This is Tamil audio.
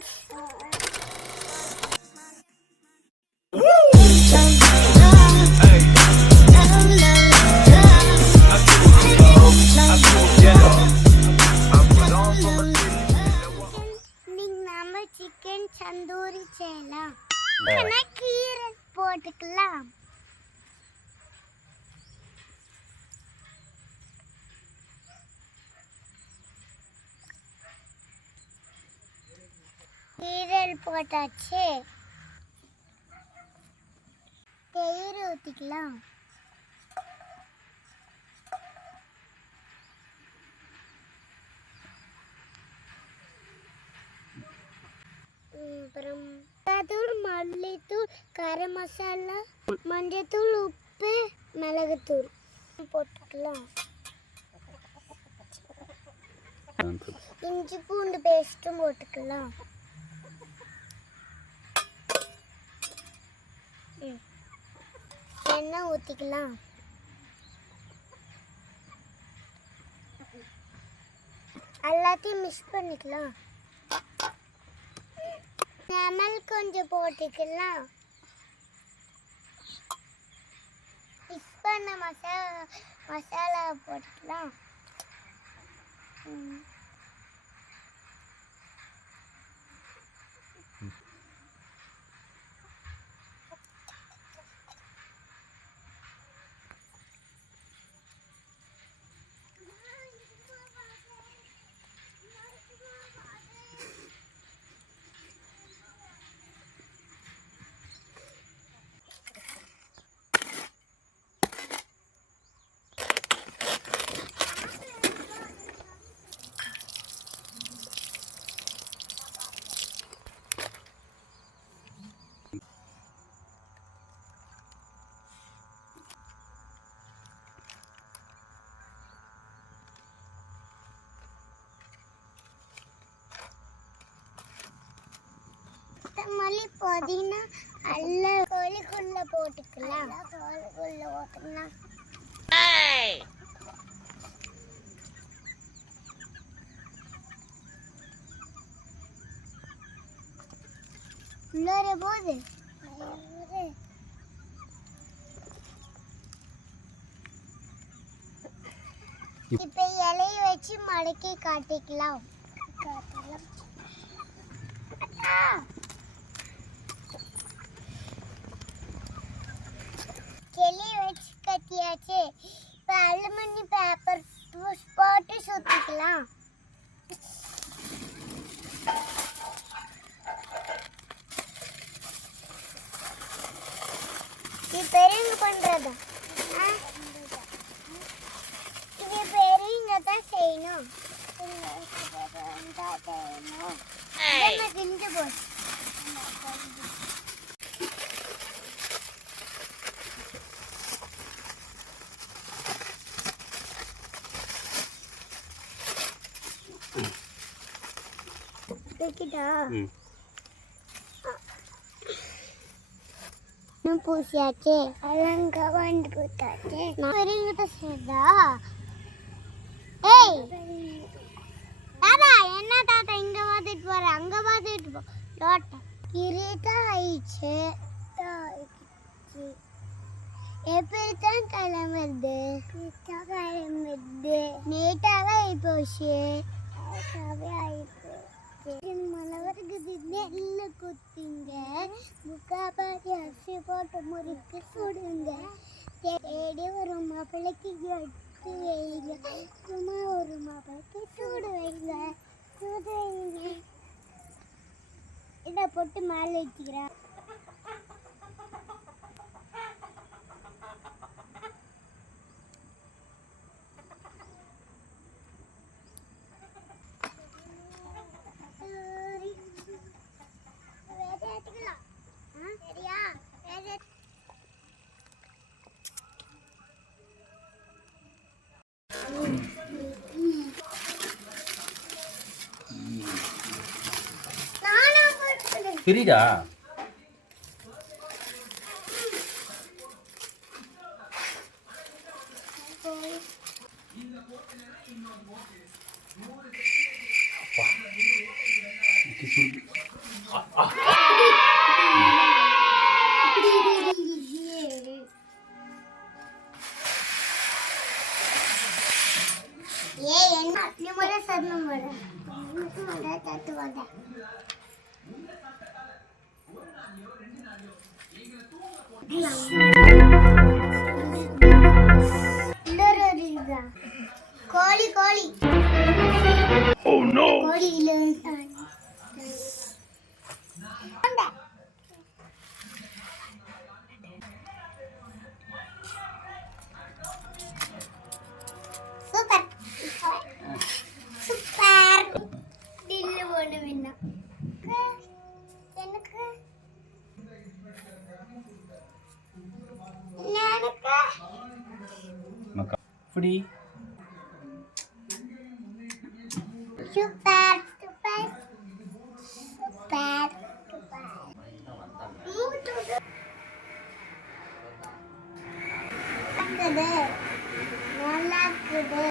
ஃப்ரெண்ட்ஸ். நம்ம சிக்கன் தந்தூரி செய்யலாம். கீரை போட்டுக்கலாம். கீரல் போட்டாச்சு. தயிர் ஊற்றிக்கலாம். அப்புறம் தூள், மல்லித்தூள், கரம் மசாலா, மஞ்சத்தூள், உப்பு, மிளகுத்தூள் போட்டுக்கலாம். இஞ்சி பூண்டு பேஸ்ட்டும் போட்டுக்கலாம். எண்ணெய் ஊற்றிக்கலாம். எல்லாத்தையும் மிக்ஸ் பண்ணிக்கலாம். லெமன் கொஞ்சம் போட்டுக்கலாம். மிக்ஸ் பண்ண மசாலா போட்டுக்கலாம். மல்லி புதினா அல்ல கோழிக்குள்ள போட்டுக்கலாம். கோழிக்குள்ள ஓட்டலாம். உள்ளார போது இப்ப இலைய வச்சு மடக்கி காட்டிக்கலாம். கிளி வச்சு கட்டியாச்சு. இப்போ அலுமினி பேப்பர் போட்டு சுற்றிக்கலாம். இது பெருங்க பண்ணுறதா? இது பெருங்க தான் செய்யணும். திண்டு போச்சு. பூசியாச்சு. அலங்க வந்து பூத்தாச்சு. பெரியங்கிட்ட செய்தா? ஏய் தாத்தா, என்ன தாத்தா இங்க பார்த்துட்டு போற? அங்க பார்த்துட்டு போ. லோட்டா இருட்டா ஆயிடுச்சு. எப்படித்தான் கிளம்புறது? நேட்டாவே ஆயிப்போச்சு. மலவருக்கு நெல்லு குத்திங்க. முக்காப்பாடி அரிசி போட்டு முறுக்கு சுடுங்க. தேடி ஒரு மாப்பிள்ளைக்கு எடுத்து வைங்க. சும்மா ஒரு மாப்பிள்ளைக்கு சூடு வைங்க. சூடு வைங்க. இதை போட்டு மேலே வச்சுக்கிறேன். பிரிடா அப்பா தட்டு வாங்க. இன்னொரு இருக்குதா? கோழி கோழி. Oh no. கோழி இல்ல. Super super. தில்லு போடு வேணா. எனக்கு இப்படி சூப்பர் சூப்பர் சூப்பர் நல்லா இருக்குது.